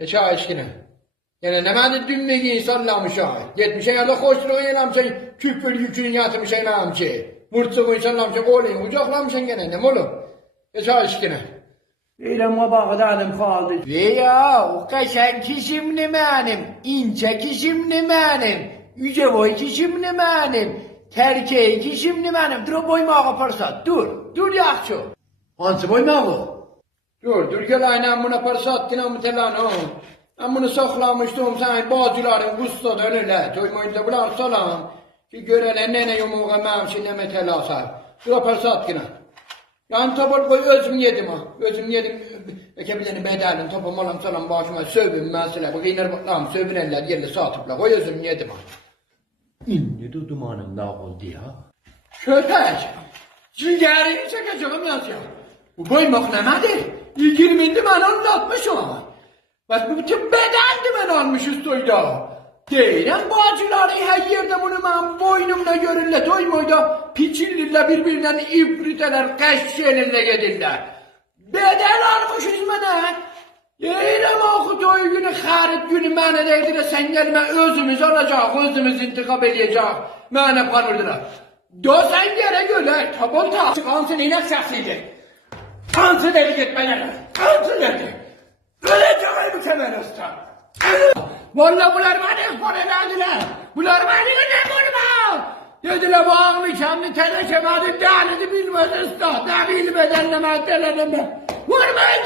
Geçe aşkına. Yani ne madde dümmegi sallamış ha. Gitmiş ayarla koşturuyor yenamışsın. Küpür yükünü yatırmış aynamışsın. Murtsuğu sallamışsın. Olayım ucaklamışsın gene. Ne oğlum? Geçe aşkına. Eyleme bağdadım kaldı. Veya o kaşan kişimli benim. İnce kişimli benim. Yüce boy kişimli benim. Terkeği kişimli benim. Dur boymağı parsat. Dur yakçı. Hansı boymağı? Dur gel aynen buna parsat. Dinamı telan o. Ben bunu saklamıştım sen bazıların gusta dönürler. Toymayınca bulan salam. Ki görelen nene yumuğa memşin neme telasar. Dur parsat yine. Yani tabal koy özüm yedim ha. Özüm yedim. Ekebilerini bedelim topum olam salam başıma sövüm mesela. Bu kıynar baklam sövünenler yerle satıpla koy özüm yedim ha. İndi de dumanım dağ oldu ya. Köpek. Cingeri çekeceğim ya. Bu boymak nemedi. 20 ben anlatmışım ama. Bak bu bütün bedendi ben almış üstüyde. Değilen bu acıları her yerde bunu ben boynumda görürler. Toymuyda piçillirler birbirinden ibriteler, kaşşenirle gedirler. Bedel almışız bana. Yeğlem oku toy günü, harit günü mene deydiler. Sen gelme özümüz alacak, özümüz intikam edecek. Mene panırdılar. Dosan yere göre tabol ta. Kansın inek şahsiydi. Kansı dedi gitmeler. Kansı dedi. Öleceğim bu kemer usta. Valla bunlar bana ihbar ederdiler. Bunlar bana ne vurma. Dediler bu ağlı kendi teleşemedi. Delidi bilmez usta. Ne bilmeden ne maddelerine. Vurmayın.